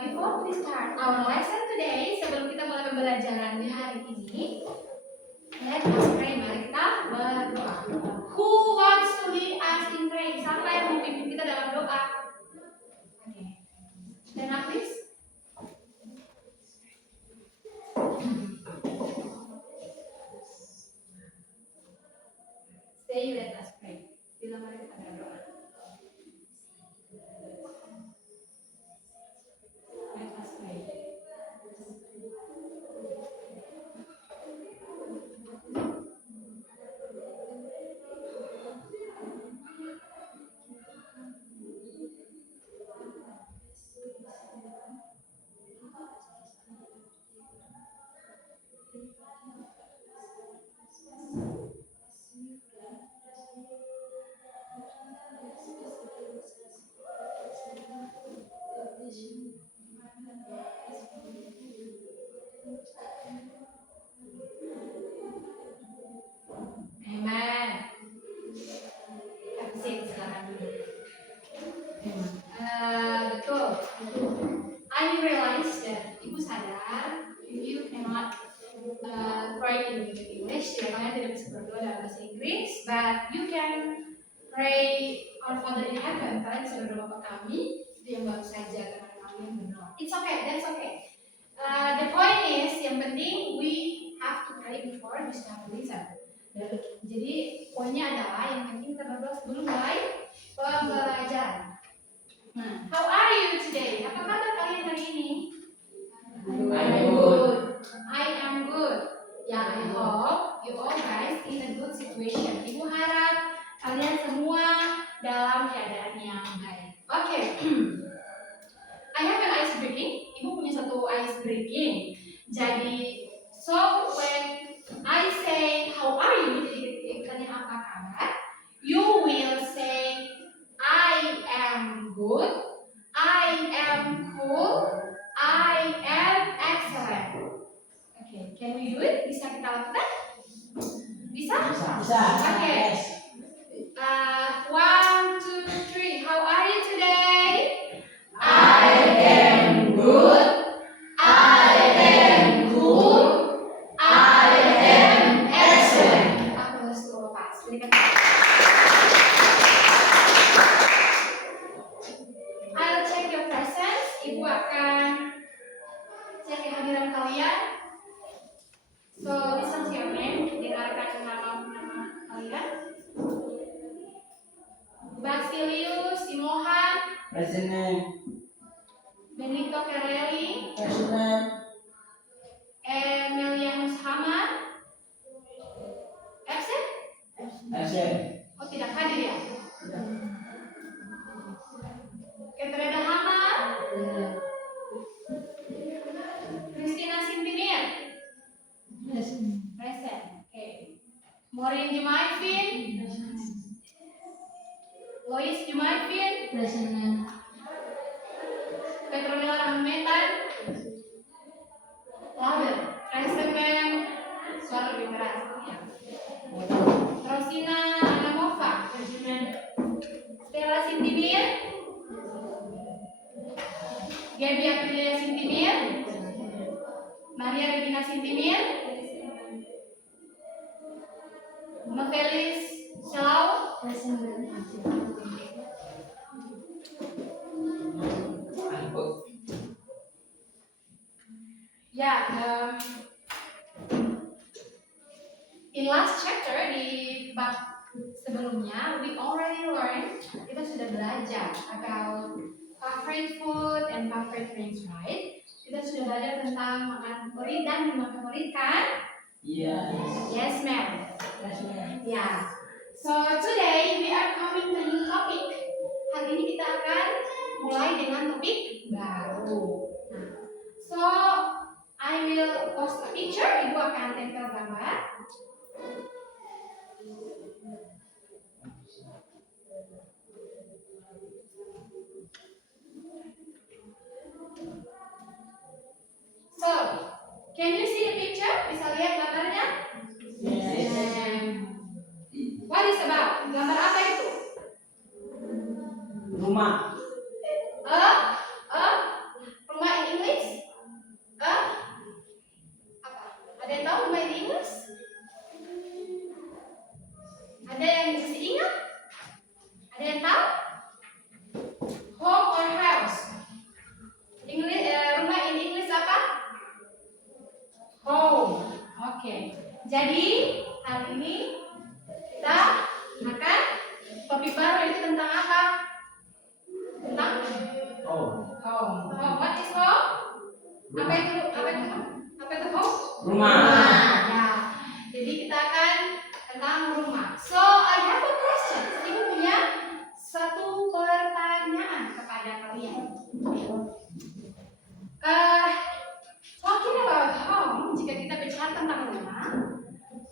Before we start our lesson today, sebelum kita mulai pembelajaran di hari ini, let us pray. Mari kita berdoa. Who wants to lead us in prayer? Siapa yang mau pimpin kita dalam doa? Oke. Stand up, please. Stay, let us pray. Bila mari kita berdoa. Let us pray. Amen. Betul. I realize that ibu sadar if you cannot pray in English, kalian tidak bisa berdoa dalam bahasa Inggris, but you can pray our Father in Heaven. Kalian bisa berdoa Bapa kami, itu yang baru saja teman kalian berdoa. It's okay, that's okay. The point is, yang penting we have to pray before we start to listen. Jadi poinnya adalah yang penting kita berdoa sebelum mulai pembelajaran. How are you today? Apa kabar kalian hari ini? I'm good. I am good. Ya, I hope you all guys in a good situation. Ibu harap kalian semua dalam keadaan yang baik. Oke. I have an ice breaking. Ibu punya satu ice breaking. Jadi, so when I say how are you, jadi ketika ditanya apa kabar, you will say I am good, I am cool, I am excellent. Okay, can we do it? Bisa kita lakukan? Bisa? Bisa. Okay. 1, 2, 3. How are you today? I am good. I am cool. I am excellent. Applause to all of us. I'll check your presence. Ibu akan cek kehadiran kalian. So listen to your name. Dengarkan nama kalian. Basilius Simohan. Present. Benito Kereli. Present. Emilianus Hamad. Absent? Present. Oh, tidak hadir ya? Ketreda Hamad. Christina Sintinir. Present. Okay. Maureen Jumaifin. Lois Jumaifin. Present. Petronella Rahmetan. Louder. Present. Suara lebih keras. Ya. Rosina Anamova. Stella Sintimir. Gaby Aprilia Sintimir. Maria Regina Sintimir. Novelis Selau. Ya, in last chapter di bab sebelumnya we already learned, kita sudah belajar about favorite food and favorite drinks, right? Kita sudah belajar tentang makan favorit dan minuman favorit kan? Yes. Yes, ma'am. Ya. So today we are coming to new topic. Hari ini kita akan mulai dengan topik baru. Nah, so I will post a picture. Ibu akan tempel gambar. So, can you see the picture? Bisa lihat gambarnya? What is about? Gambar apa itu? Rumah. Rumah in English? Apa? Ada yang tahu rumah in English? Ada yang bisa ingat? Ada yang tahu? Home or house? Rumah in English apa? Home. Oke. Jadi hari ini kita akan topik baru itu tentang apa? Tentang Oh. home. Home. What is home? Apa itu? Apa itu home? Rumah. Ya. Jadi kita akan tentang rumah. So I have a question. Ibu punya satu pertanyaan kepada kalian. Talking about home, jika kita bicara tentang rumah,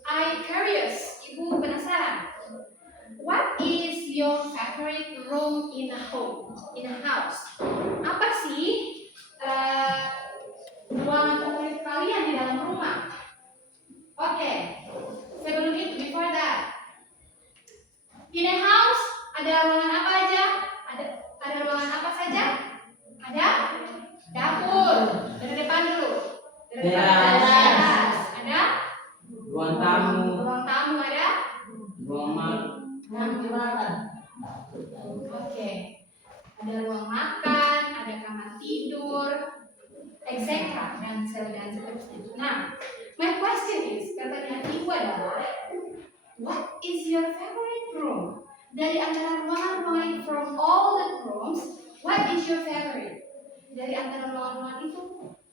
I curious. Ibu penasaran. What is your favorite room in a home, in a house? Apa sih ruangan favorit kalian di dalam rumah? Oke, sebelum itu, before that, in a house ada ruangan apa aja? Ada ruangan apa saja? Ada dapur. Dari depan dulu. Dari depan Teras. ada Ruang tamu. ruang tamu ada. Ruang makan. Oke. Ada ruang makan, ada kamar tidur, etc. dan seterusnya. Nah, my question is, pertanyaan ibu adalah, what is your favorite room? Dari antara ruangan-ruangan from all the rooms, what is your favorite? Dari antara ruangan-ruangan itu,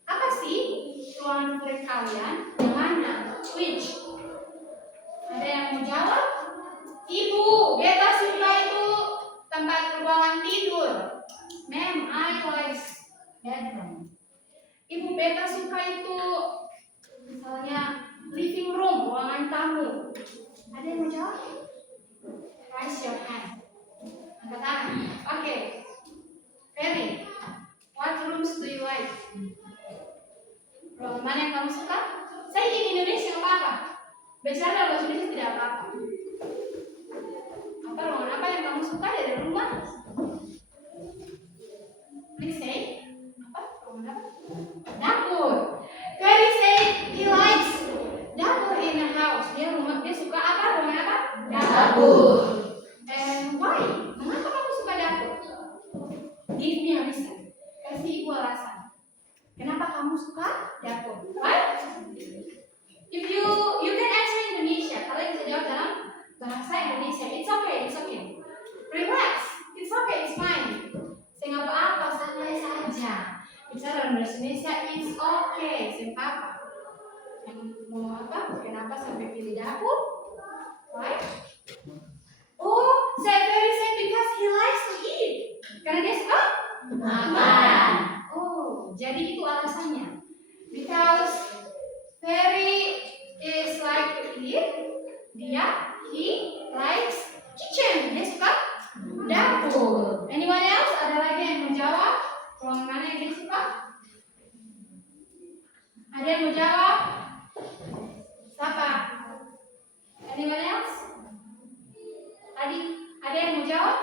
apa sih ruangan favorit kalian? Yang mana? Which? Ada yang mau jawab? Ibu, beta suka itu tempat ruangan tidur. Ma'am, I like bedroom. Ibu beta suka itu misalnya living room, ruangan tamu. Ada yang mau jawab? Raise your hand. Angkat tangan. Oke. Ferry, what rooms do you like? Ruangan mana yang kamu suka? Saya di Indonesia nggak apa-apa. Biasanya dalam bahasa Indonesia tidak apa-apa. Apa ruangan apa yang kamu suka dari rumah? Please say. Apa? Ruangan apa? Dapur. Ferry say he likes dapur in a house. Dia suka apa? Ruangan apa? Dapur. And why? Mengapa kamu suka dapur? Give me a reason. Kasih ibu alasan. Kenapa kamu suka dapur? Why? If you can answer Indonesia, kalian bisa jawab dalam bahasa Indonesia. It's okay. Relax. It's okay, it's fine. Saya nggak apa-apa, santai saja. Bicara dalam bahasa Indonesia, it's okay. Saya apa? Yang mau apa? Kenapa sampai pilih dapur? Why? Oh, saya very sad because he likes to eat. Karena dia suka makan. Oh, jadi itu alasannya. Because Ferry is like to eat. He likes kitchen. Dia suka dapur. Anyone else? Ada lagi yang menjawab? Ruangan mana yang dia suka? Ada yang menjawab? Siapa? Anyone else? Tadi ada yang mau jawab?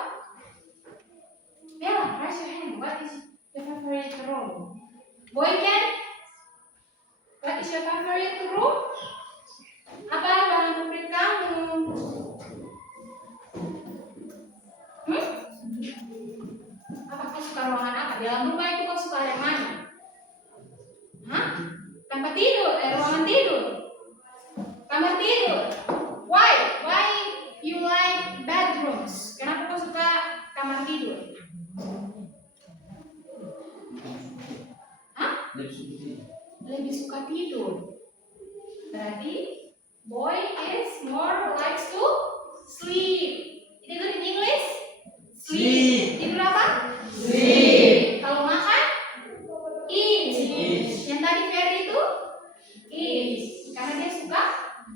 Bella, raise your hand. What is your favorite room? Boy Ken, what is your favorite room? Apa ruangan favorit kamu? Apa kau suka ruangan apa? Di dalam rumah itu kau suka yang mana? Hah? Tempat tidur? Ruangan tidur? Kamar tidur? Why? Why you like bedrooms? Kenapa kau suka kamar tidur? Hah? Lebih suka tidur. Berarti Boy is more likes to sleep. Ini good in English? Sleep. Tidur apa? Sleep. Kalau makan? Eat. Eat. Yang tadi Ferry itu? Eat. Karena dia suka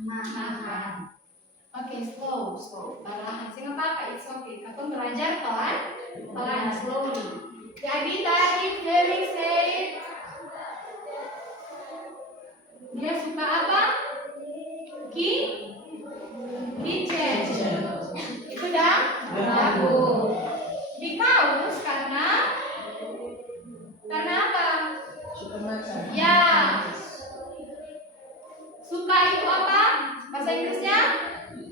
makan. Oke, slow. Perlahan. Sih nggak apa-apa, it's okay. Kakak belajar pelan, slowly. Jadi tadi Ferry say dia suka apa? Kitchen. Itu dapur. Because karena apa? Suka makan. Ya. Suka itu apa? Bahasa Inggrisnya?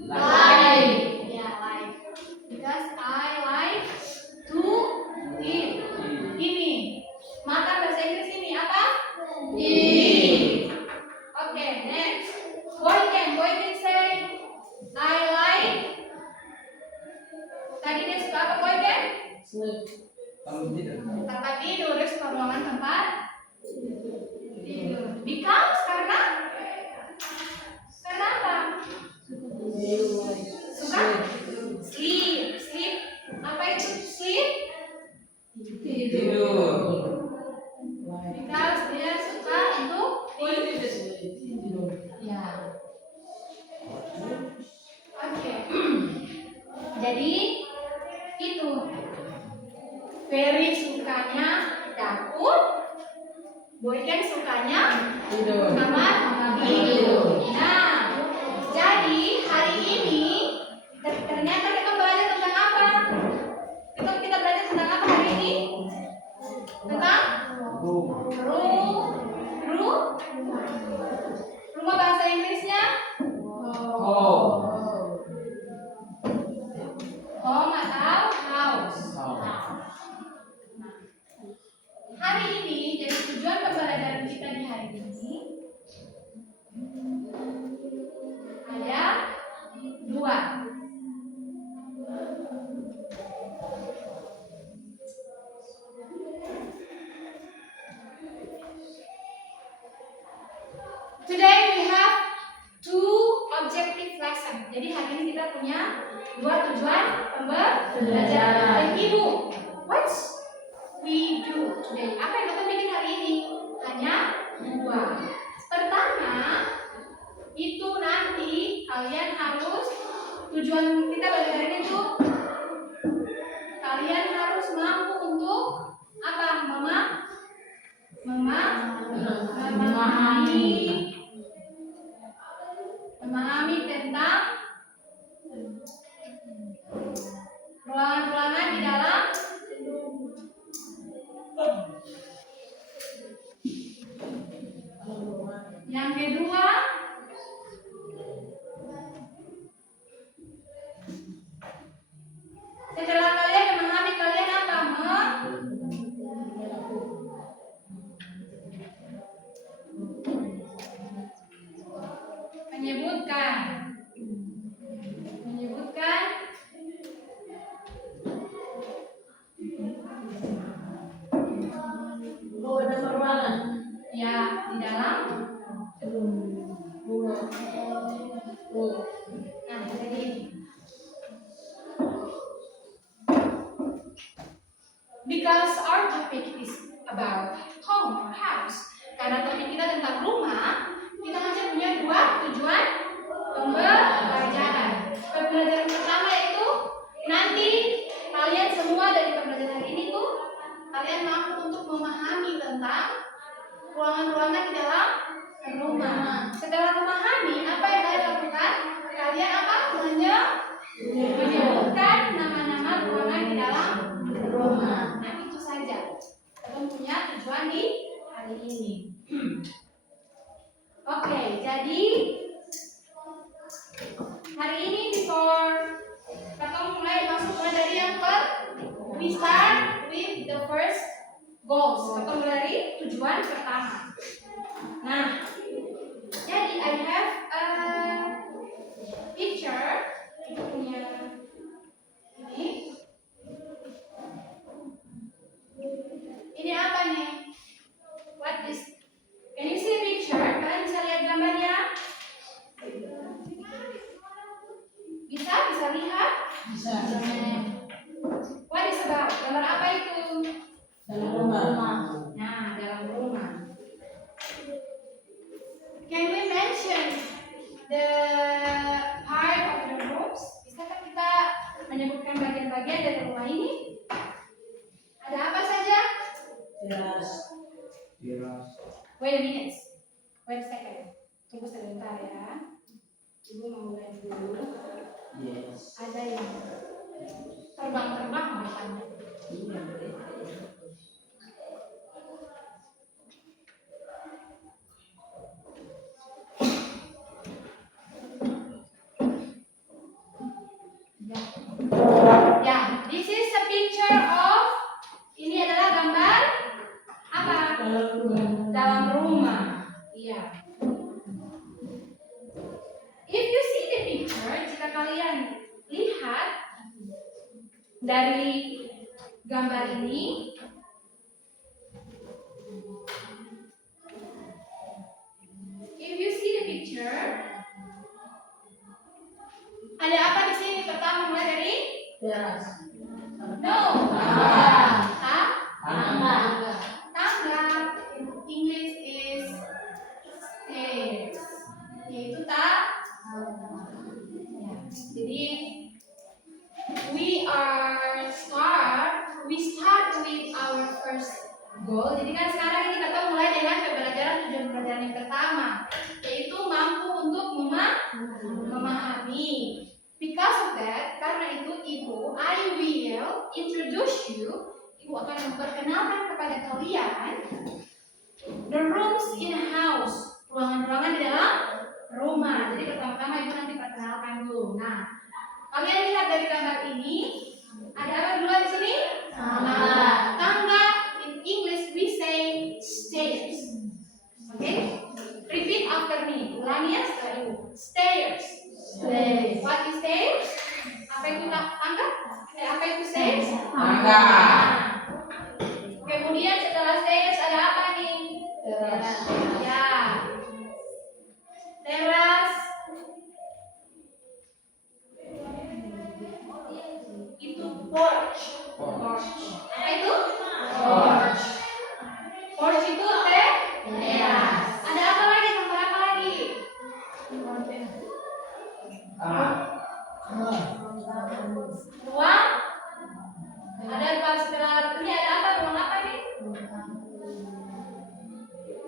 Like. Ya, like. Because I like to eat. Ini. Makan bahasa Inggris ini apa? Eat. Okay, next. Boy can say I like. Tadi dia suka apa boy can? Sleep. Tempat tidur, dia suka ruangan tempat tidur. Because karena apa? Suka sleep. Apa itu sleep? Tidur. Because dia suka untuk tidur. Ya. Oke. Jadi itu Ferry sukanya dapur, Boy kan sukanya Tidur. kamar tidur. Nah, jadi hari ini ternyata kita belajar tentang apa? Kita belajar tentang apa hari ini? Tentang rumah bahasa Inggrisnya home atau house. Hari ini jadi tujuan pembelajaran kita di hari ini ada dua. Today we have two objective lesson. Jadi hari ini kita punya dua tujuan pembelajaran. Dan Ibu, what we do today? Apa yang kita bikin hari ini? Hanya dua. Pertama, itu nanti kalian harus tujuan kita belajar hari ini itu kalian harus mampu untuk apa? Memahami tentang ruangan-ruangan di dalam yang kedua setelah kalian memahami kalian apa? Menyebutkan ya di dalam nah jadi because our topic is about home or house, karena topik kita tentang rumah, kita hanya punya dua tujuan pembelajaran. Pembelajaran pertama itu nanti kalian semua dari pembelajaran hari ini tuh kalian mampu untuk memahami tentang ruangan-ruangan di dalam rumah. Setelah memahami, apa yang kalian lakukan? Kalian apa? Menyebutkan nama-nama ruangan di dalam rumah. Nah itu saja. Kalian punya tujuan di hari ini. Oke, jadi hari ini before kita mulai dari yang we start with the first goals. Kita mulai dari tujuan pertama. Nah, jadi I have a picture. Kita punya ini. Ini apa nih? What is? Can you see picture? Kalian bisa lihat gambarnya? mention the part of the rooms? Bisakah kita menyebutkan bagian-bagian dari rumah ini? Ada apa saja? Teras. Wait a minute. Wait a second. Tunggu sebentar ya. Ibu mau mulai dulu. Yes. Ada yang terbang-terbang di depannya. Ya, this is a picture of. Ini adalah gambar apa? Dalam rumah. Iya. If you see the picture, jika kalian lihat dari gambar ini, if you see the picture, ada apa di sini? Pertama mulai dari Teras. no. Tangga. Tangga. In English is stairs. Yaitu ya. Jadi we start with our first goal. Jadi kan sekarang ini kita mulai dengan pembelajaran tujuan pembelajaran yang pertama, yaitu mampu untuk memahami. Because of that, karena itu Ibu, I will introduce you. Ibu akan memperkenalkan kepada kalian the rooms in a house, ruangan-ruangan di dalam rumah. Jadi pertama-tama Ibu nanti perkenalkan dulu. Nah, kalian lihat dari gambar ini, ada apa dulu di sini? Tangga. Tangga. In English we say stairs. Okay? Repeat after me. Ulangi ya setelah Ibu. Stairs. Stairs. What is stairs? Apa itu tangga? Apa itu stairs? Tangga. Kemudian setelah stairs ada apa nih? Teras. Ya. Teras. Itu porch. Apa itu? Porch. Porch itu teras. Ada apa lagi? Tambah apa lagi? Ruang. Ada pas setelah ini ada apa? Ruang apa nih?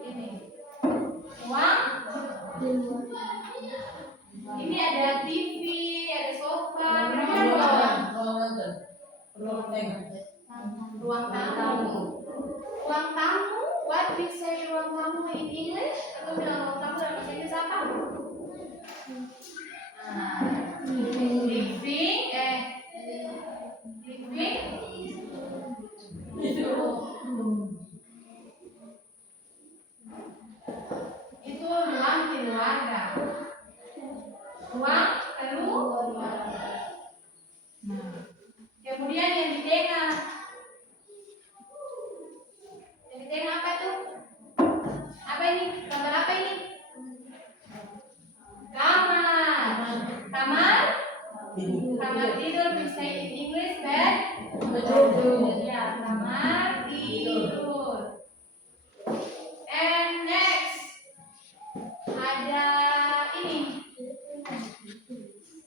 Ini. Ruang. Ini ada TV, ada sofa. Kira-kira ruang. Ruang tamu. Ruang tamu. What we say ruang tamu in English? Atau bilang ruang tamu dalam bahasa Inggris apa? Living. Living. Itu ruang keluarga. Ruang keluarga. Nah, kemudian yang di tengah. Yang di tengah apa tuh? Apa ini? Kamar apa ini? Kamar. Kamar. Kamar tidur bisa in English bed. Ya, kamar tidur. And next ada ini.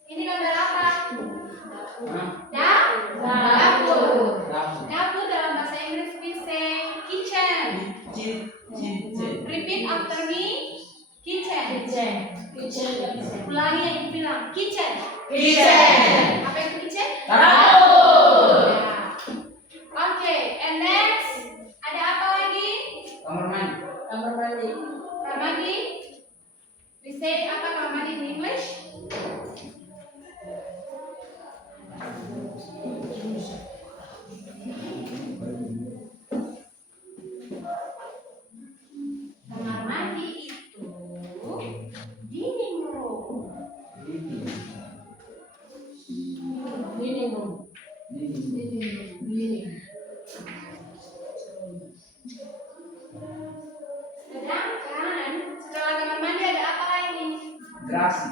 Ini gambar apa? Dapur. Dapur dalam bahasa Inggris we say kitchen. Repeat after me. Kitchen. Ulangi yang Ibu bilang. Kitchen. Apa itu kitchen? Dapur. Ya. Oke, and next ada apa lagi? Kamar mandi. Kamar mandi. We say apa kamar mandi in English? Kamar mandi itu dining room. Sedangkan setelah kamar mandi ada apa lagi? Gerasi.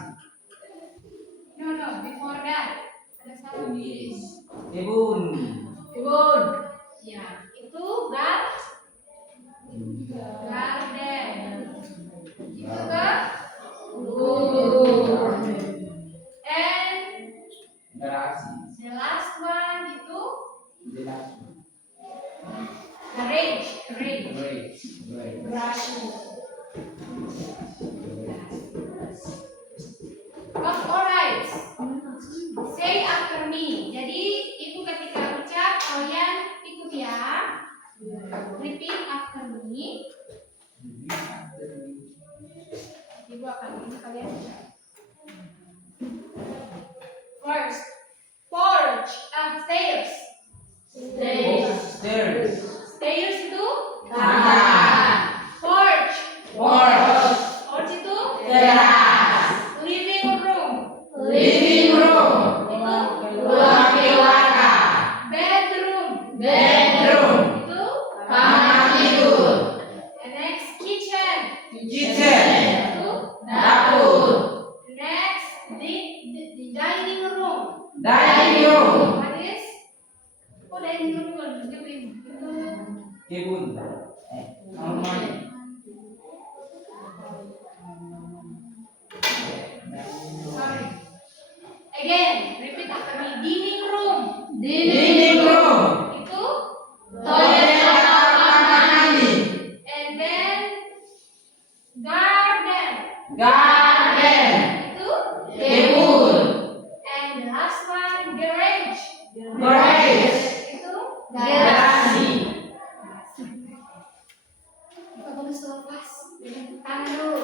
No, before that ada satu. Kebun. Ya, itu garden. Itu Kamar mandi. Sorry. Again, repeat after me. Dining room. Dining room. Itu Toilet atau kamar mandi. and then garden. Garden. Itu Kebun. and the last one garage. Garage. Itu Garasi. Kita bagus lepas. Tangan dulu.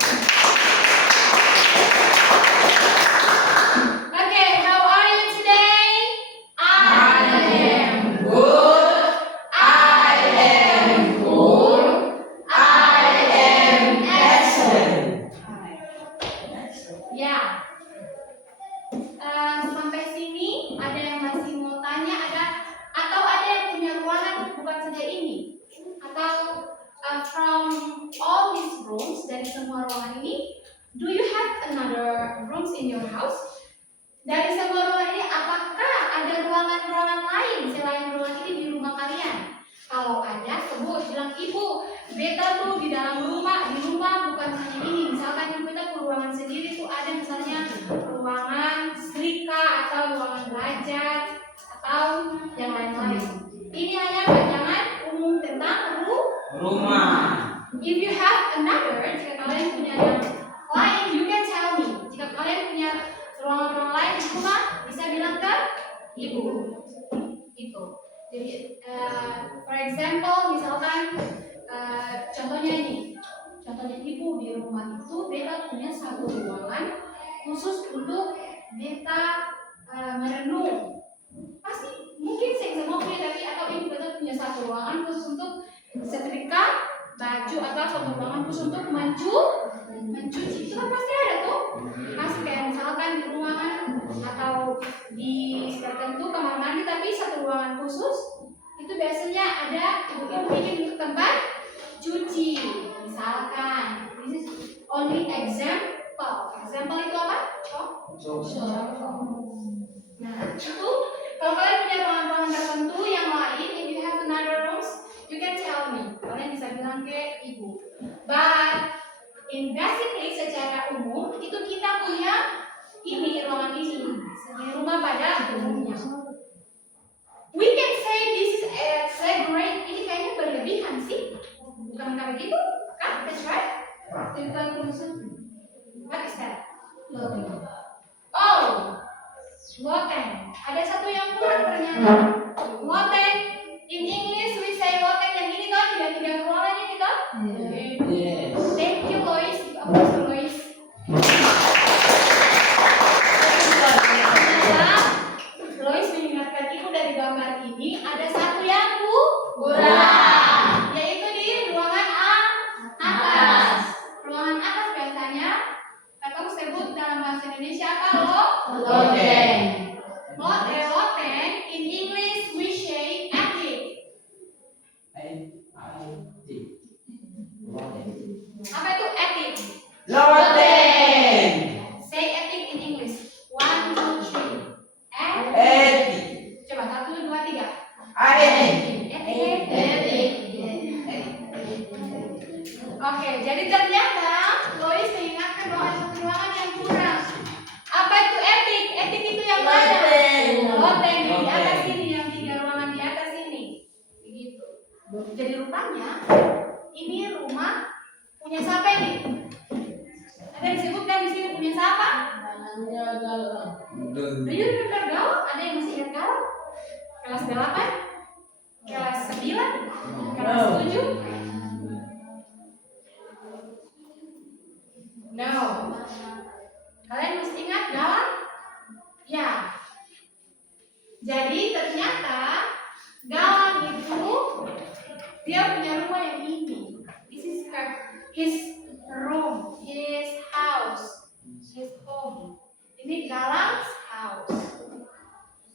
Okay, how are you today? I am good. I am good. I am excellent. Ya. Sampai sini ada yang masih mau tanya atau ada yang punya ruangan bukan saja ini atau from all these rooms dari semua ruangan ini, do you have another rooms in your house? Dari semua ruangan ini, apakah ada ruangan-ruangan lain selain ruangan ini di rumah kalian? Kalau ada, sebut, bilang ibu, beta tuh di dalam rumah, di rumah bukan hanya ini. Misalkan ibu kita ruangan sendiri tuh ada misalnya ruangan setrika atau ruangan belajar atau yang lain-lain. Ini hanya panjangan umum tentang Rumah. If you have another, jika kalian punya yang lain, you can tell me. Jika kalian punya ruangan-ruangan lain di rumah, bisa bilang ke ibu. Itu. Jadi, for example, misalkan contohnya ini, contohnya ibu di rumah itu, beta punya satu ruangan khusus untuk beta merenung. Pasti mungkin semua punya, tapi atau ibu beta punya satu ruangan khusus untuk setrika baju atau satu ruangan khusus untuk mencuci. Itu kan pasti ada tuh. Pasti kayak misalkan di ruangan atau di tertentu kamar mandi tapi satu ruangan khusus itu biasanya ada ibu-ibu bikin untuk tempat cuci. Misalkan this is only example. Example itu apa? Nah, itu kalau kalian punya ruangan-ruangan tertentu yang lain, if you have another rooms, you can tell me. Kalian bisa bilang ke ibu. But in basically secara umum itu kita punya ini ruangan ini sebagai rumah pada umumnya. We can say this is exaggerate. Ini kayaknya berlebihan sih. Bukan kayak gitu, kan? That's right. Kita conclusion. What is that? Oh, loteng. Ada satu yang kurang ternyata. Loteng. In English we say loteng yang ini kan tiga ruangan ini kan? Yes. Thank you Lois. Apa Lois? Lois mengingatkan ibu dari gambar ini ada satu yang kurang, yaitu di ruangan atas. Ruangan atas biasanya kamu sebut dalam bahasa Indonesia apa lo? Loteng. Loteng. In English we say attic. Apa itu attic? Loteng. Say attic in English. 1, 2, 3. Attic. Coba 1, 2, 3. Attic. Attic. Oke, jadi ternyata Lois mengingatkan bahwa ada satu ruangan yang kurang. Apa itu attic? Attic itu yang mana? Loteng yang di atas ini, yang 3 ruangan di atas ini. Begitu. Jadi rupanya ini rumah punya siapa ini? Ada disebutkan di sini punya siapa? Do you remember Galau? Ada yang masih ingat Galau? Kelas 8? Kelas 9? Kelas 7? No. Kalian masih ingat Galang? Ya. Jadi ternyata Galang itu dia punya rumah yang ini. This is his room, his house, his home. Ini Galang's house.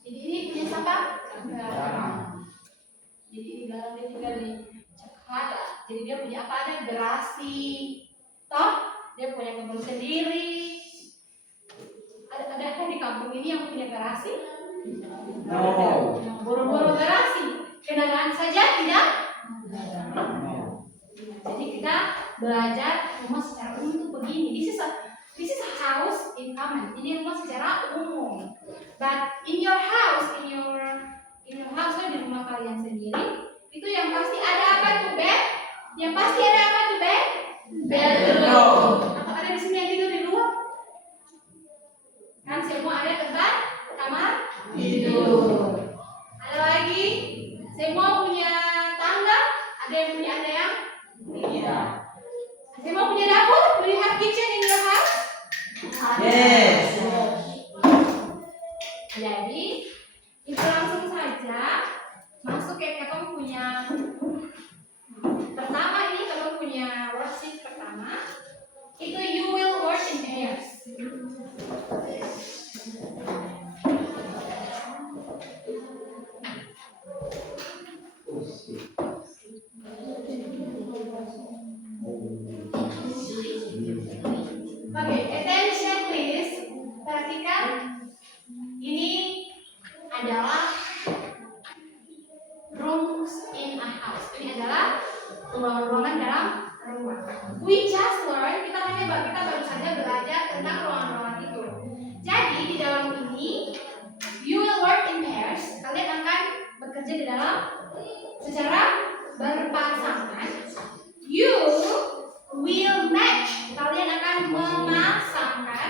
Jadi ini punya siapa? Galang. Jadi ini Galang dia tinggal di Jakarta. Jadi dia punya apa? Ada garasi. Toh? Dia punya kebun sendiri. Ada di kampung ini yang punya garasi? No. Boro-boro garasi. Kendaraan saja tidak? belajar rumah secara umum itu begini. This is a house in common. Ini rumah secara umum. But in your house, in your house, di rumah kalian sendiri, itu yang pasti ada apa tuh, bed? Yang pasti ada apa tuh, bed? Bedroom. Atau ada di sini yang tidur di luar? Kan semua ada tempat kamar tidur. Ada lagi? Semua punya tangga? Ada yang punya, ada yang tidak. Semua punya dapur? Do you have kitchen in your house? Yes. Jadi kita langsung saja masuk ke kamu punya pertama ini, kamu punya worksheet pertama itu you will work in pairs. Oke, attention please. Perhatikan. Ini adalah rooms in a house. Ini adalah ruangan-ruangan dalam rumah. We just learn, kita baru saja belajar tentang ruangan-ruangan itu. Jadi di dalam ini, you will work in pairs. Kalian akan bekerja di dalam secara berpasangan. You will match. Kalian akan memasangkan.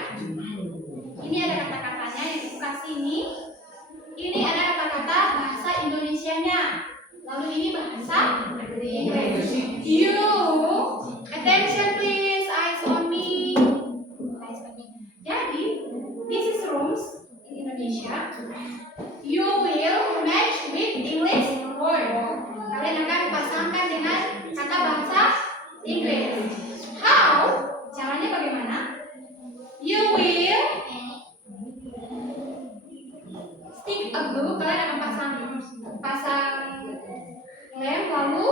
Ini ada kata-katanya yang aku kasih ini. Ini ada kata-kata bahasa Indonesianya. Lalu ini bahasa Inggris. You, attention please, eyes on me. Eyes on me. Jadi, this is rooms in Indonesia. You will match with English word. Kalian akan pasangkan dengan kata bahasa Inggris. How? Caranya bagaimana? You will stick a glue. Kalian akan pasang lem lalu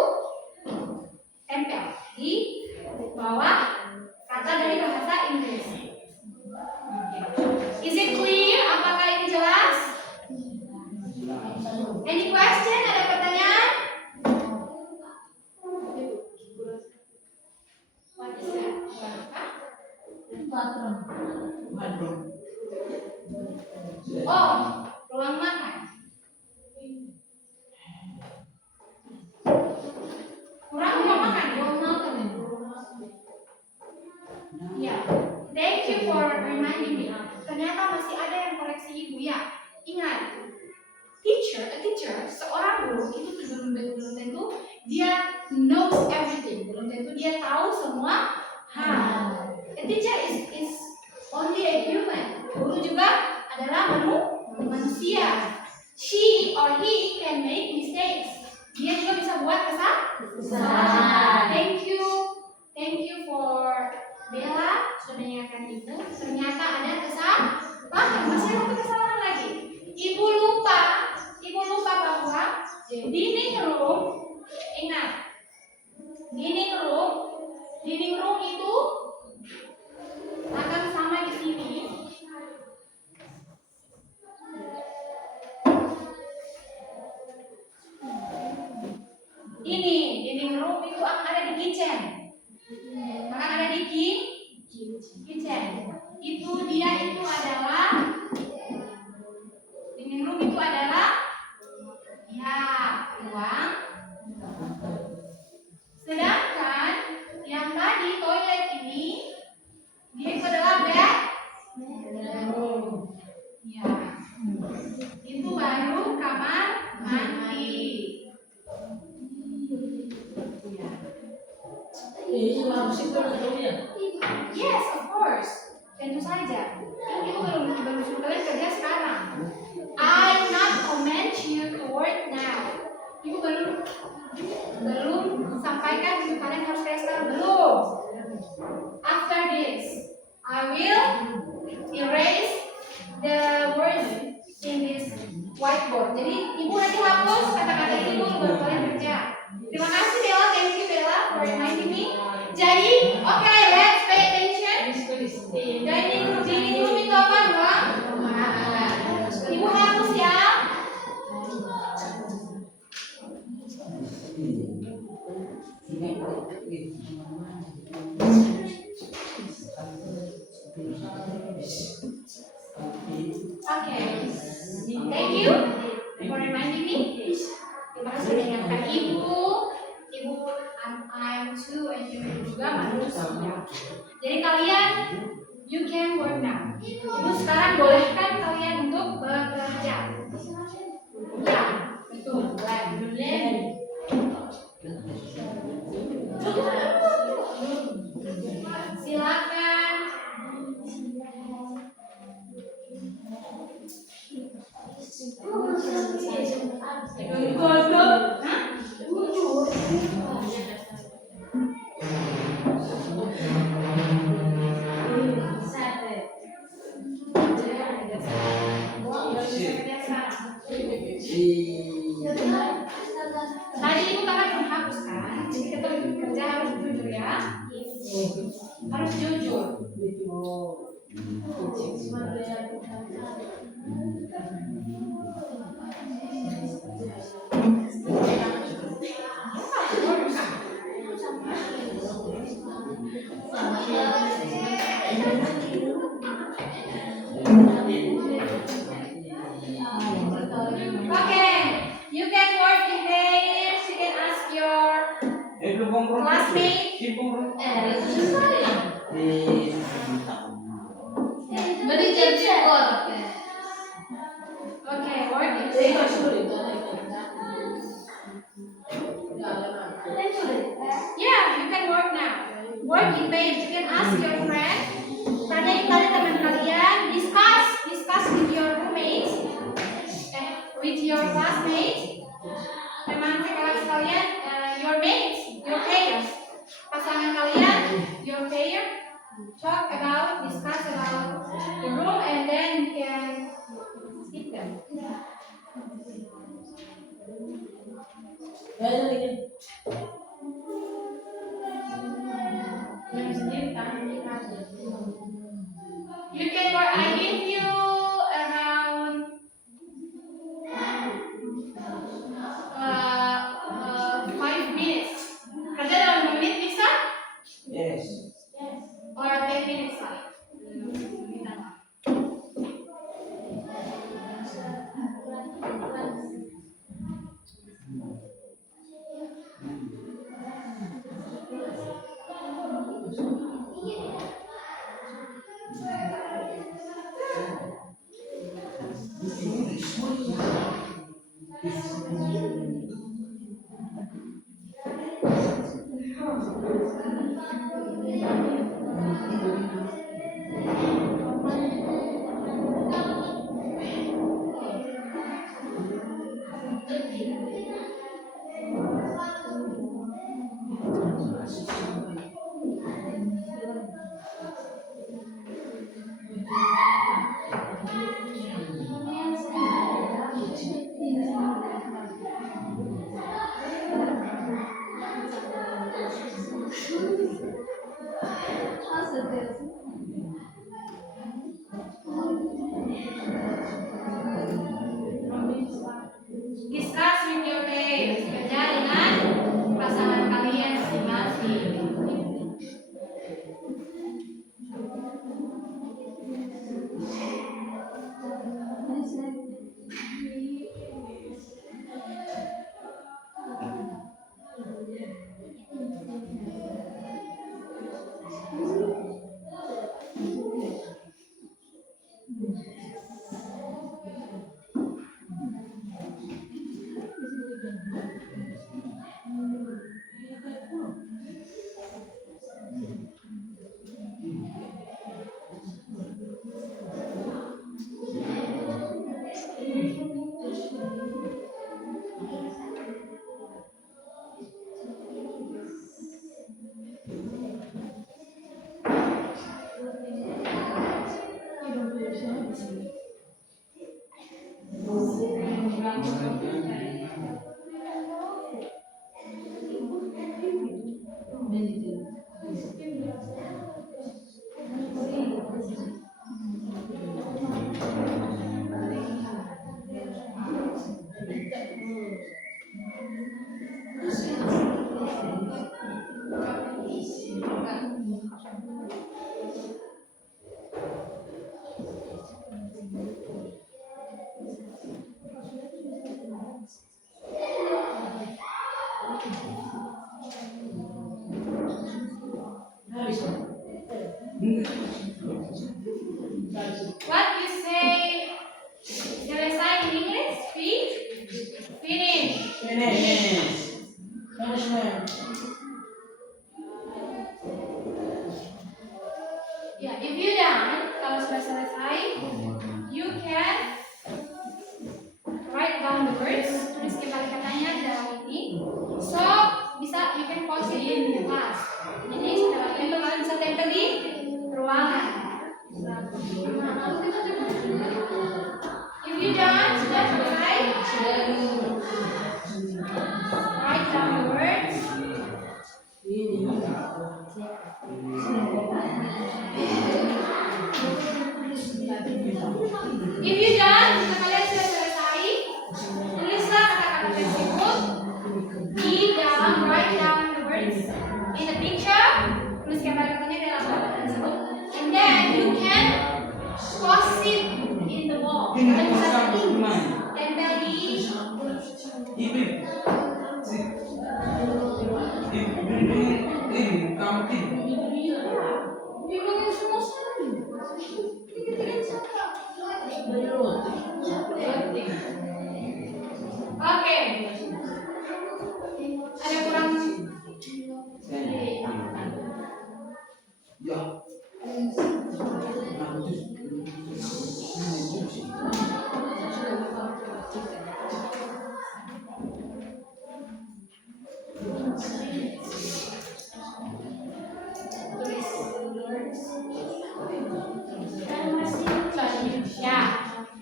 tempel di bawah kata dari bahasa Inggris. Is it clear? Apakah ini jelas? Any question? Ada pertanyaan? What is that? Oh, ruang makan. Kurang ruang makan? Ya. Thank you for reminding me. Ternyata masih ada yang koreksi ibu ya. Ingat, a teacher, seorang guru itu belum tentu dia knows everything. Belum tentu dia tahu semua hal. A teacher is only a human. Guru juga adalah manusia. She or he can make mistakes. Dia juga bisa buat kesalahan. Thank you for Bella sudah mengingatkan ibu. Ternyata ada kesalahan. Masih ada kesalahan lagi. Ibu lupa bahwa dining room, ingat, dining room itu akan sama di sini. Ini dining room itu akan ada di kitchen. Akan ada di kitchen. Itu adalah dining room itu adalah ya ruang. Sedangkan yang tadi toilet ini dia itu adalah bedroom. Ya. Itu baru kamar mandi. Yes, of course. Tentu saja. Ini belum kalian kerja sekarang. I'm not comment you to work now. Ibu belum sampaikan kalian harus kerja sekarang, belum. After this, I will erase the words in this whiteboard. Jadi ibu nanti hapus kata-kata ini dulu baru kalian kerja. Terima kasih Bella, thank you Bella for reminding me. Jadi, okay, let's pay attention. Dining room itu apa, ruang? Ibu hapus ya. Okay. Thank you for reminding me. Terima kasih sudah mengingatkan ibu. Ibu, I'm too, and you juga manusia. Jadi kalian, you can work now. Ibu sekarang bolehkan kalian untuk bekerja. Ya, betul. Boleh. Silakan. Tadi ibu kakak menghapuskan, jadi kita kerja harus jujur ya. Harus jujur. Okay, you can work in pairs. You can ask your classmate. Okay, work in pairs. Yeah, you can work now. Work in pairs. You can ask your friend. Tanya teman kalian. Discuss with your roommates. With your classmates. Teman sekelas kalian. Your mates. Your pairs. Pasangan kalian. Your pair. Discuss about the room, and then you can skip them. You can work. I give you around 5 minutes. Kerja dalam 5 menit bisa? Yes. Or 10 minutes lah. Discuss with your pairs. Kerja dengan pasangan kalian masing-masing. What you say? Selesai in English? Finish. Finish. Punishment. Ya, if you done, kalau sudah selesai, you can write down the words, tulis kembali katanya di dalam ini. So, bisa you can post it in the class. Jadi setelah itu kalian bisa tempel di ruangan. If you done, sudah selesai, write down the words. If you done, jika kalian sudah selesai, tulislah kata-kata tersebut di dalam, write down the words in the picture, tulis kata-katanya dalam kata tersebut, and then you can post it in the wall. Kalian bisa tempel di Oke. Ada kurang? Ya.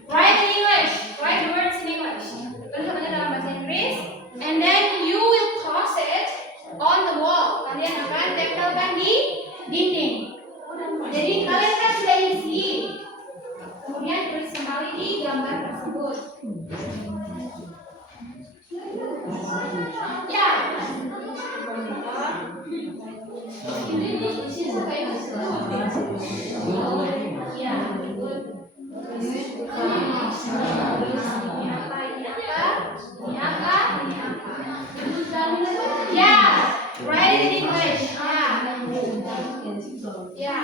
Write in English. Write the words in English. Tulis namanya dalam bahasa Inggris, and then you will post it on the wall. Kalian akan tempelkan di dinding. Jadi kalian kan sudah isi. Kemudian tulis kembali di gambar tersebut. Ya. Ya, good. Yeah, write it in English. Yeah.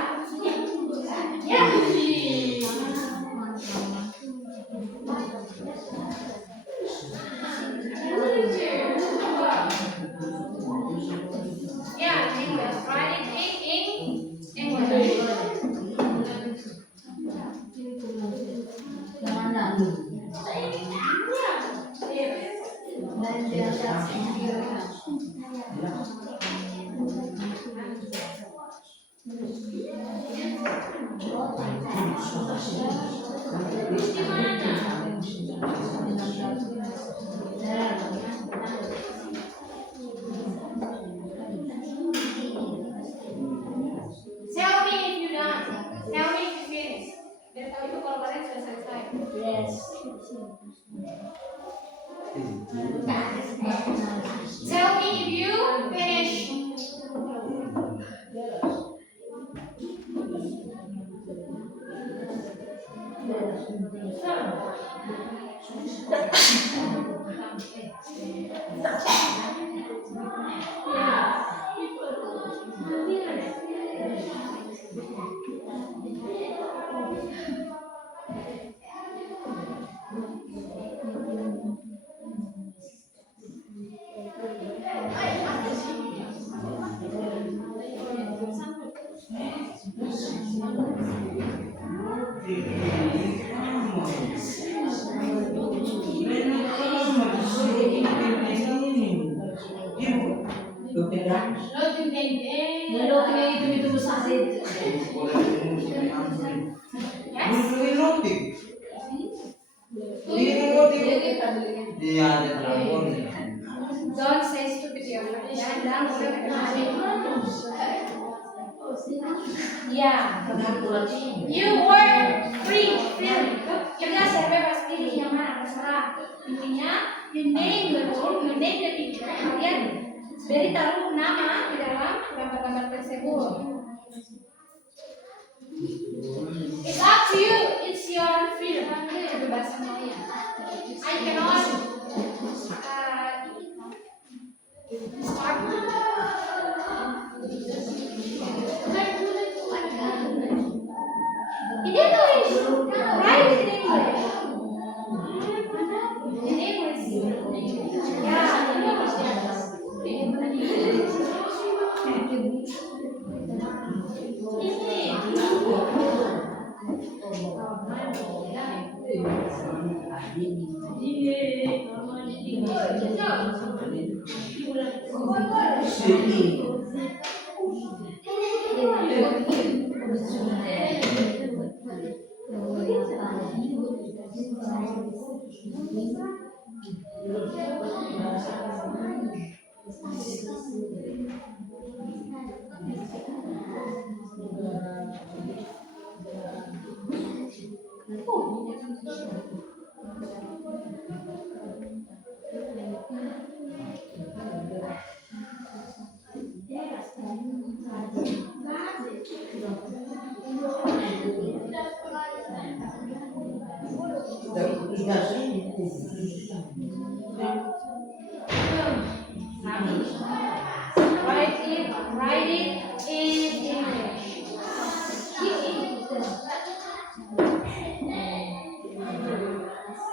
Yeah, English. Write it in English. Tell me if you done. Tell me if you finished. Biar tahu itu kalau kalian sudah selesai. Yes. Tell me if you finish. Don't say stupid ya. Dan ya. You were free. Kita serba pasti yang mana terserah. Intinya, you name the room, you name the picture. Kalian dari taruh nama di dalam gambar-gambar tersebut. It's up to you. It's your freedom. Kebebasan kalian. I cannot start. Ini tulis. Write it in English.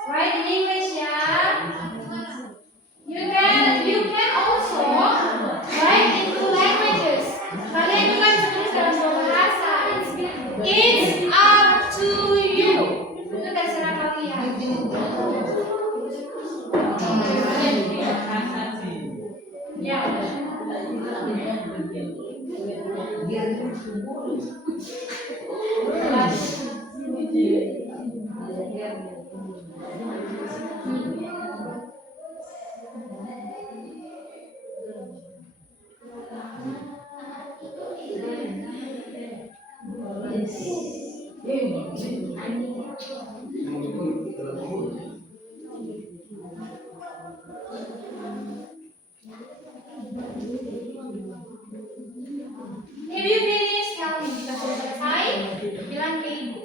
Write in English ya. You can also write in two languages. Kalian juga bisa tulis dalam dua bahasa. It's up to you. Itu terserah kalian. Ya. If you finish, tell me. Jika sudah selesai, bilang ke ibu.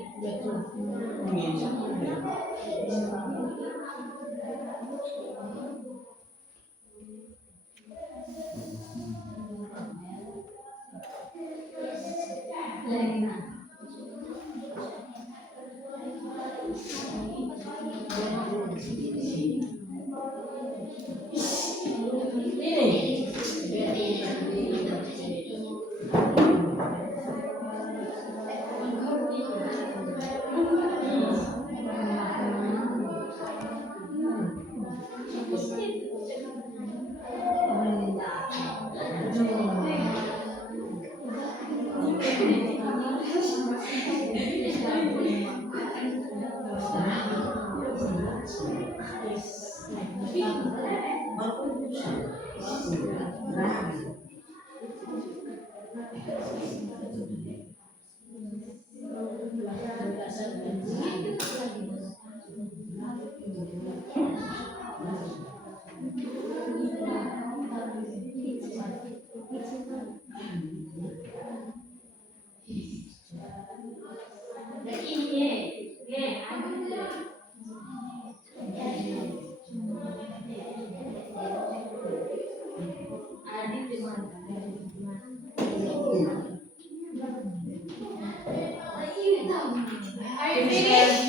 Are you finished?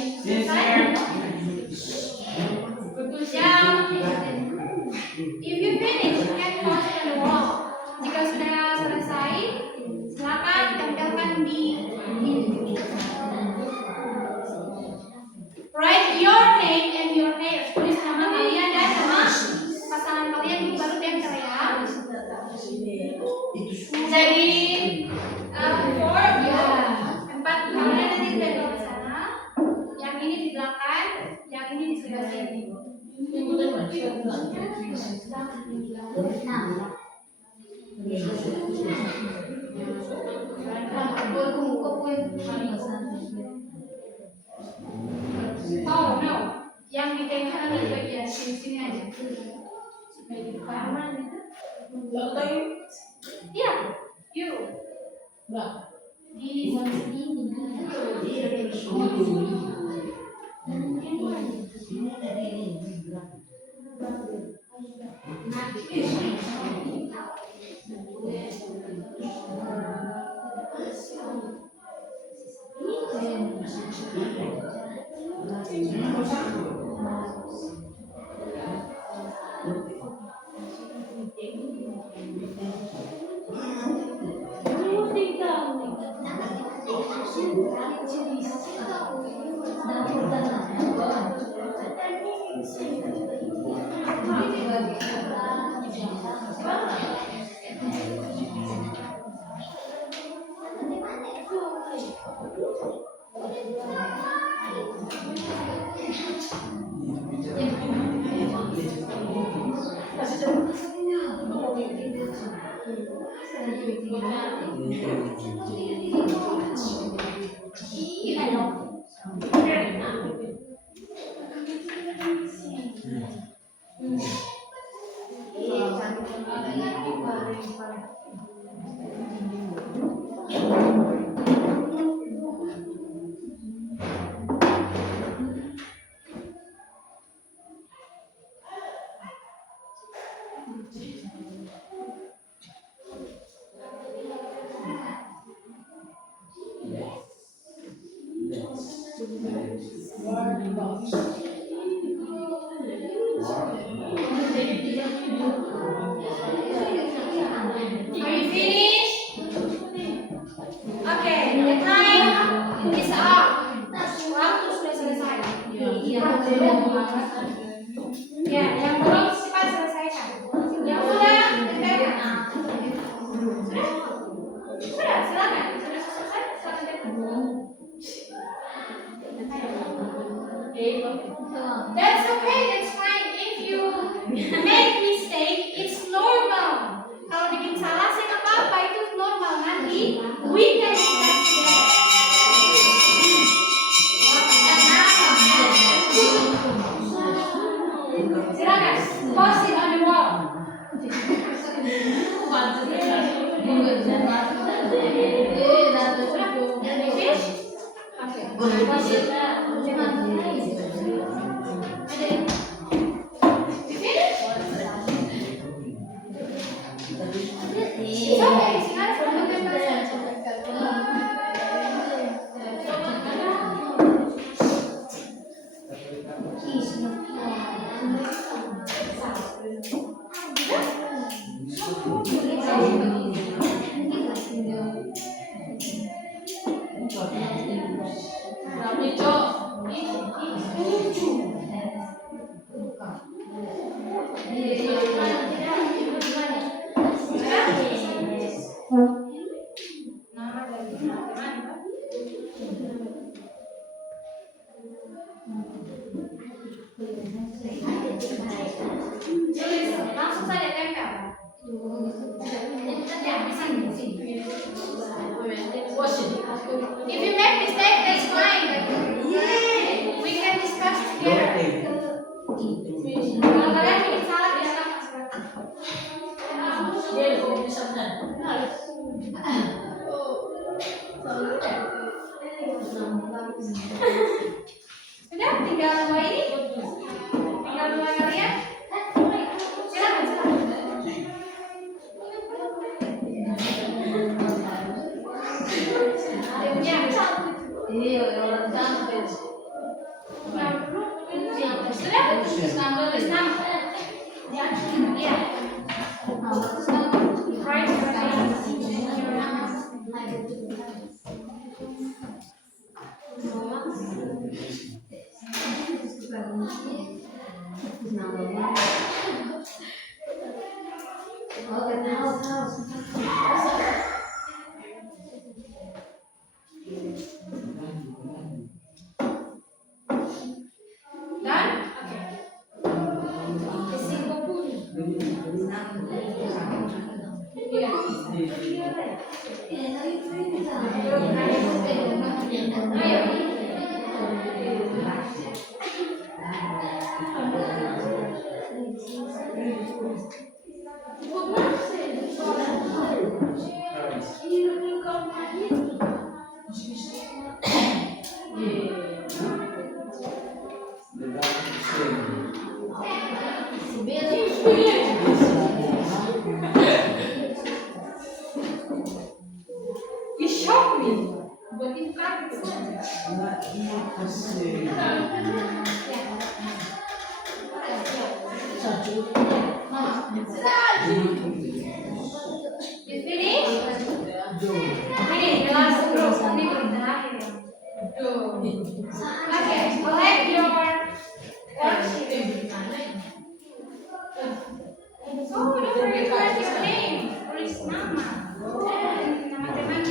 If you finish, you can post it on the wall. Jika sudah selesai, silakan tempelkan di dinding. Write your name and your name. Tulis nama kalian dan nama pasangan kalian di baru tempel ya. Jadi 4 ya. 4 kalian nanti tempel ke sana. Yang ini di belakang, yang ini di sebelah sini. Oh no, yang di tengah ini bagian sini aja. Supaya di depan. Iya, you. Di sini. Are you finished? Okay, the time is up. Waktu sudah selesai. Ya, yang belum cepat selesaikan. Yang sudah, selesaikan. Sudah, silakan. Sudah selesai, That's okay, that's fine. If you make mistake, it's normal. Kalau bikin salah sih nggak apa-apa, itu normal. Nanti we can discuss together. Silakan, post it on the wall. Finish? Okay. Post it. Langsung saja tempel. If you make mistake, that's fine. We can discuss together. Kalau kalian bikin salah, biarkan Sudah, tinggal dua ini. Tinggal dua kalian. Silakan. You shocked me. But in fact, you finish? Ini last group. Ini group terakhir. Okay, collect your worksheet. Oh, don't forget to write your name. Tulis nama. Nama teman.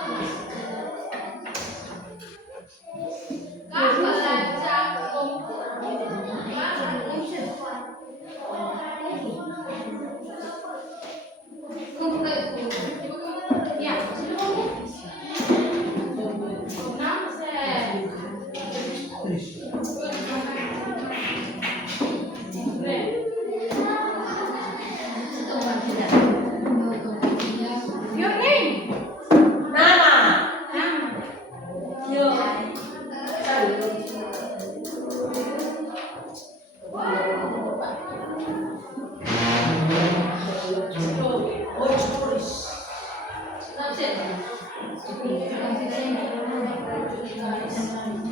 Các belajar Ya, Your name? Nana.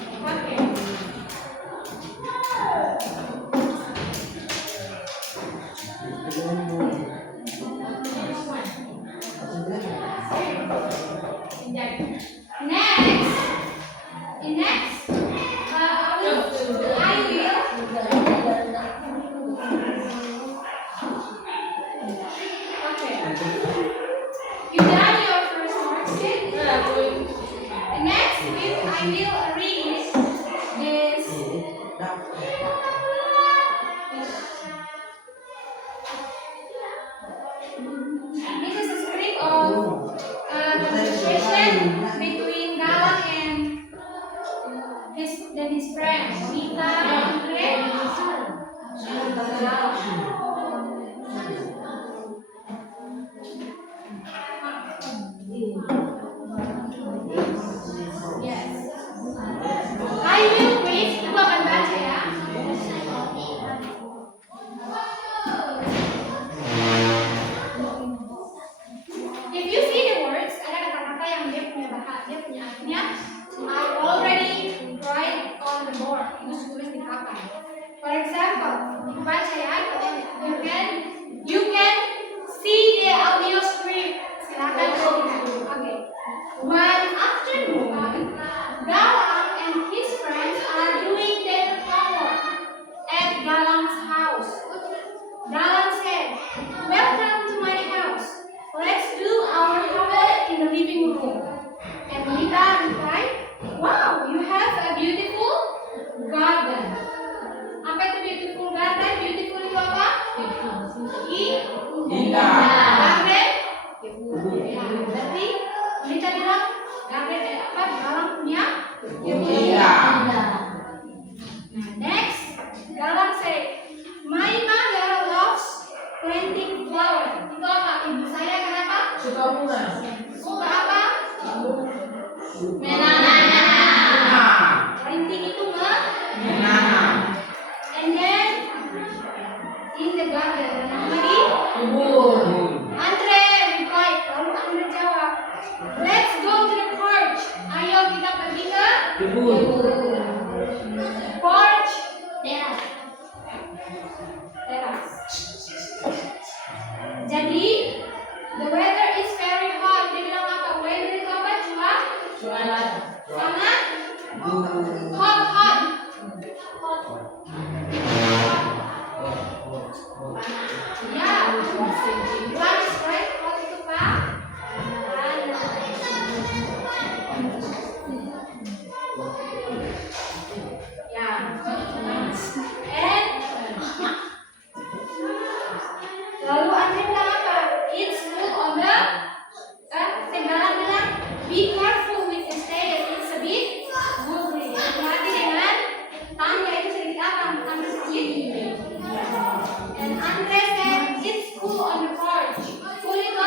Okay. Next, okay. You done your first worksheet? Next week, I will read this. This is a script of conversation between Galang and his friend Nita, Andre. Yes. I will read. Ibu akan baca ya. If you see the words, ada kata-kata yang dia punya artinya. I already write on the board. Itu tulis di papan. For example, ibu baca ya. You can see the audio script. Silakan lihat. Okay. One afternoon, Galang and his friends are doing their homework at Galang's house. Galang said, "Welcome to my house. Let's do our homework in the living room." And Nita replied, "Wow, you have a beautiful garden." Apa itu beautiful garden? Beautiful itu apa? Indah. Garden? Ya, berarti Nita bilang garden apa? Galang punya? Indah. Next, Galang said, "My mother loves planting flowers." Itu apa? Ibu saya kenapa? Suka bunga. Suka apa? Planting itu Menanam. And then in the garden, menanam lagi. Kebun. Andre replied, lalu Andre jawab, "Let's go to the porch." Ayo kita pergi ke Kebun. porch. Teras. Jadi, the weather is very hot. Dia bilang apa? Weather itu apa? Sangat hot. Ya, panas, right? Hot itu panas. Ya, and lalu Andre bilang apa? It's good on the Galang bilang, "Be careful with the stairs, it's a bit wobbly." Hati-hati dengan tangga itu sedikit apa? Tangga sedikit. And Andre said, "It's cool on the porch." Cool itu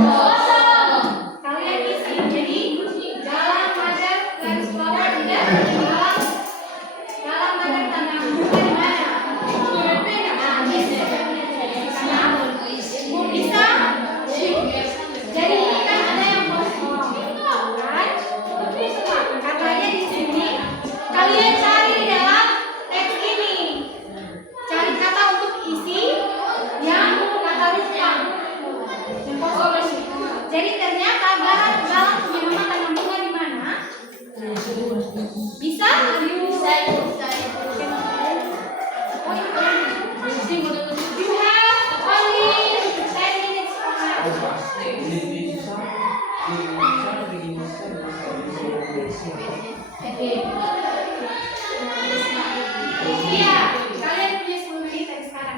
kosong. Kalian isi. Jadi dalam mother plants flower tidak dalam mother tanam bunga di mana? Nah, bisa. Bisa. Jadi ini kan ada yang kosong, kan? Katanya di sini kalian cari di dalam teks ini. Cari kata untuk isi yang kata rupa. Jadi ternyata dalam punya mama tanam bunga di mana? Bisa? Bisa. You have only 10 minutes for now. Iya, kalian punya 10 menit dari sekarang.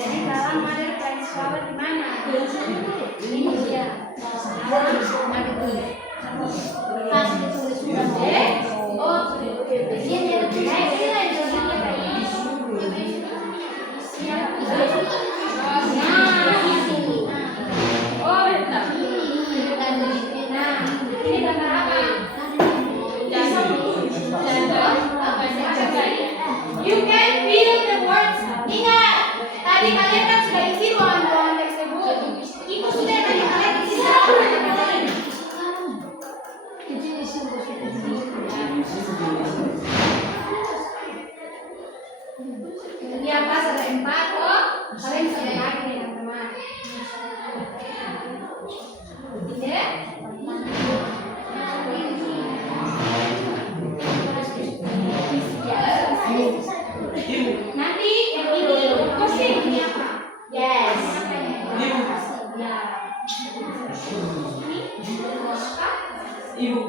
Jadi dalam mother plants flower di mana? Ini dia. You can fill the words. Ingat, tadi kalian kan sudah isi ruangan tersebut. Itu sudah tadi kalian isi kata-kata. Di atas ada 4 kok. Kalian bisa lihat lagi nih teman-teman. Tidak? Nanti yang ini pusing ini apa? Yes. Ya. Ibu.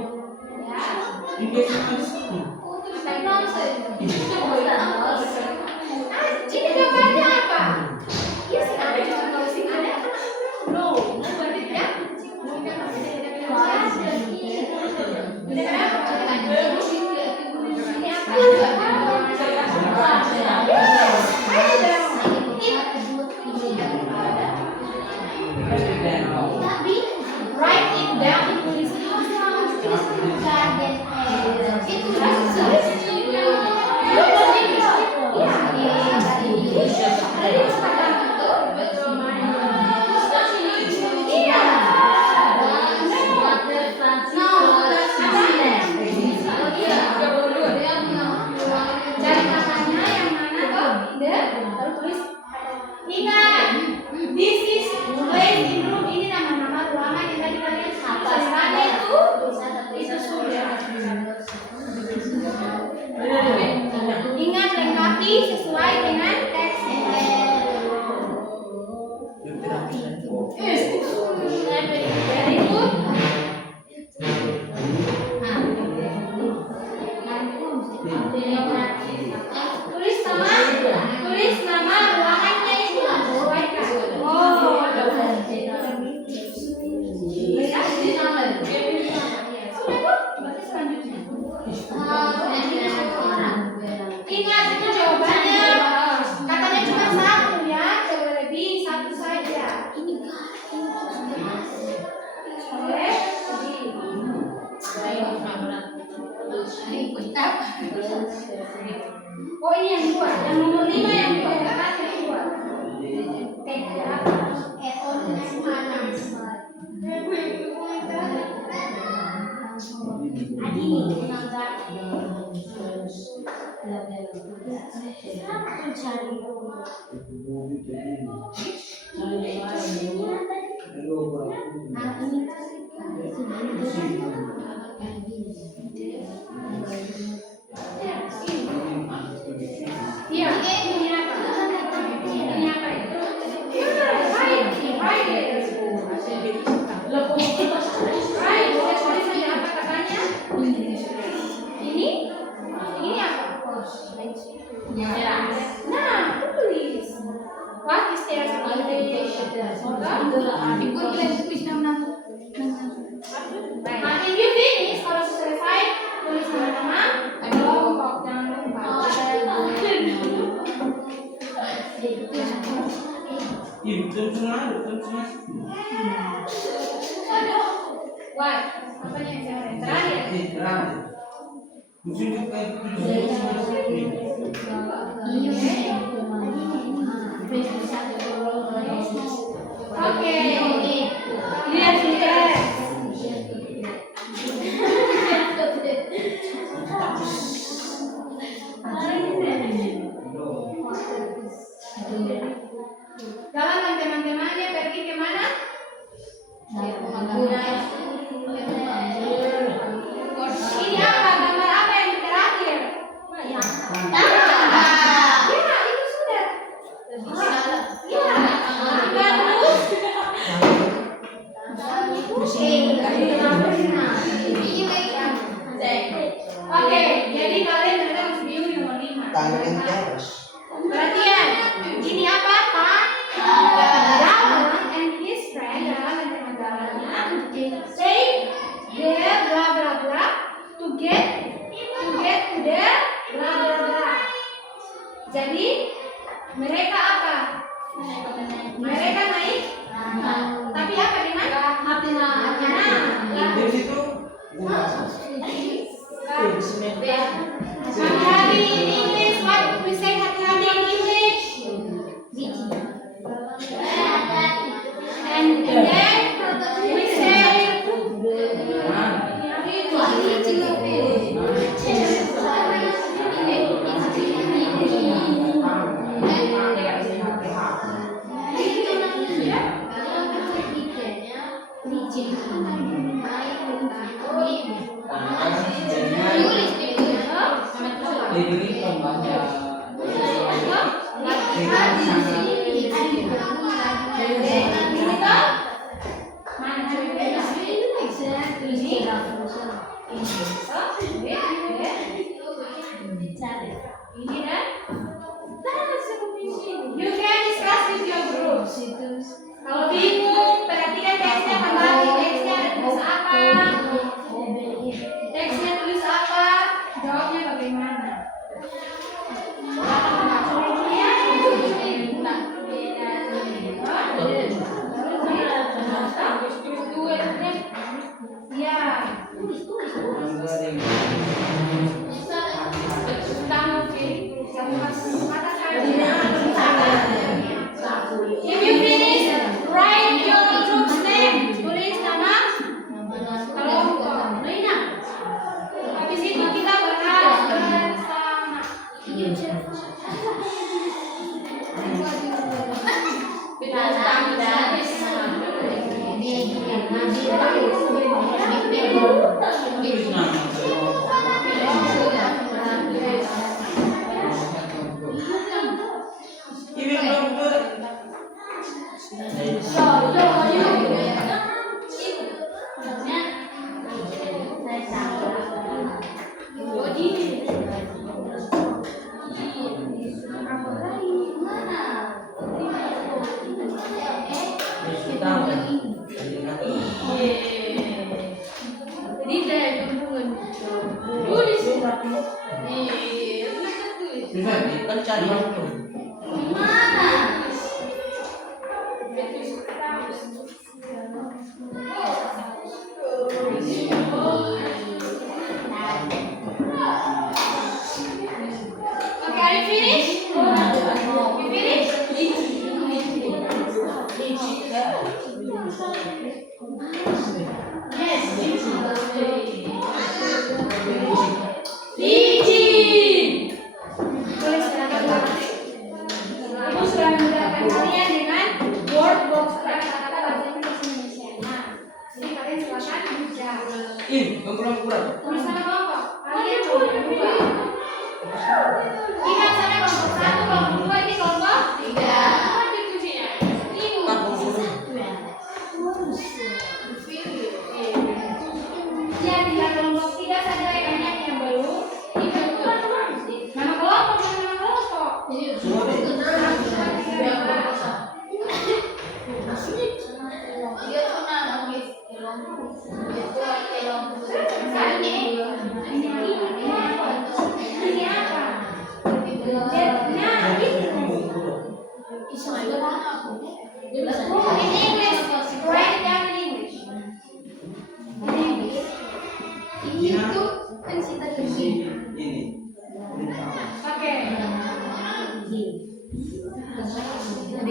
Ya. Ini gambarnya apa? Yes, ada kalau sing ada. No, berarti tidak. Write it down, tulis. Cari katanya yang mana tuh? Lalu tulis. Ingat, this is place in room. Ini nama-nama ruangan yang tadi kalian tulisannya itu sudah. Ingat, lengkapi sesuai dengan teksnya. Very good. Tulis nama ruangannya itu sesuaikan. Oh, berarti selanjutnya. Ingat itu jawabannya. Katanya cuma 1 ya, jangan lebih 1 saja. Boleh? Oh ini yang 2, yang nomor 5 yang 2, yang 2. Iya, ini apa? Ini apa itu? Right, saya tulis saja apa katanya? Ini apa? Nah, tulis. What is their occupation? Nah, if you finish, kalau selesai, tulis nama sama kelompok, jangan lupa. Betul semua. What? Apa yang terakhir? Terakhir. Musim juga Oke. Lihat sudah. Jalan teman-temannya pergi kemana? Ini apa? Gambar apa yang terakhir? Ya, itu sudah. Ya, bagus. Oke, jadi kalian ternyata masih bingung di nomor 5. Perhatian, ini apa? Darwin and his friend, Darwin dan teman-temannya, say the blah blah blah to get to the blah blah blah. Jadi mereka apa? Mereka naik. Tapi apa di mana? di situ. Hati-hati in English. What we say hati-hati in English? And then we say Ini pembaca. You can discuss with your group. Kalau bingung, perhatikan teksnya kembali. Teksnya ada tulis apa? Teksnya tulis apa? Jawabnya bagaimana? Ya. If you finish, write your group's name. Tulis nama kelompok. Habis itu kita bahas bersama. Ini belum betul. Bisa kan cari waktu. Okay, are you finished? You finished? Yes. Tulis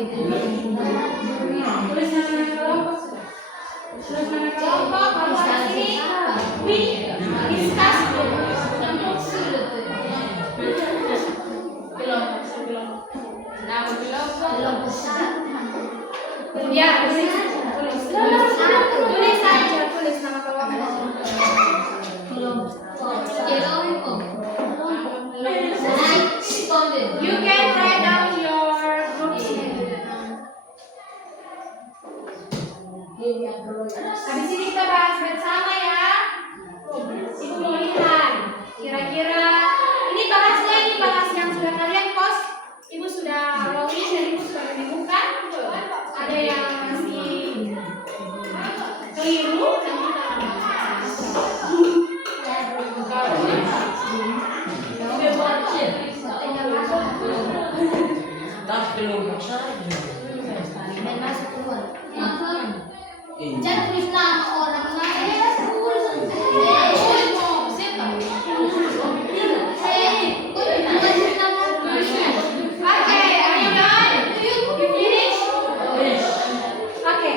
Tulis nama kelompok sudah. Tulis nama kelompok kalau di sini we discuss kemudian tulis nama kelompok. You can write down your group name. Habis ini kita bahas bersama ya. Ibu mau lihat kira-kira ini bahas yang sudah kalian post. Ibu sudah login dan ibu sudah menemukan. Ada yang masih keliru. Jangan tulis nama orang lain. Okay, are you done? You finish? Okay.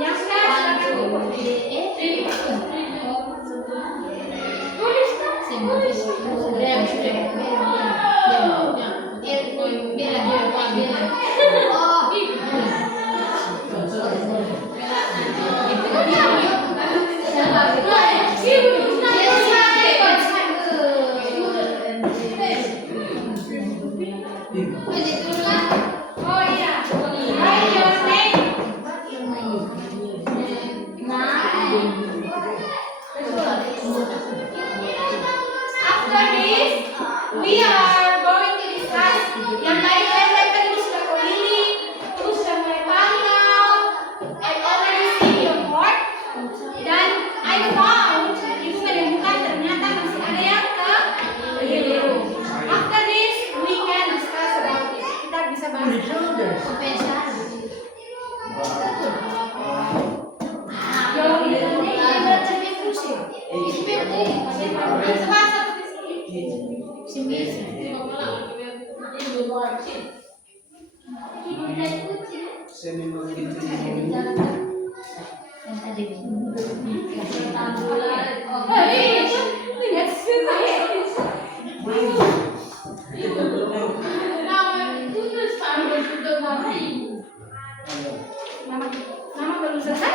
Yang sekarang silakan. Oh iya. Write your name. After this, we are going to discuss yang tadi saya sampaikan ibu sudah keliling, ibu sudah mulai pantau. I already see your board dan I found ibu menemukan ternyata masih ada yang keliru. After this, we can discuss about it. Kita bisa bahas. Nama belum selesai?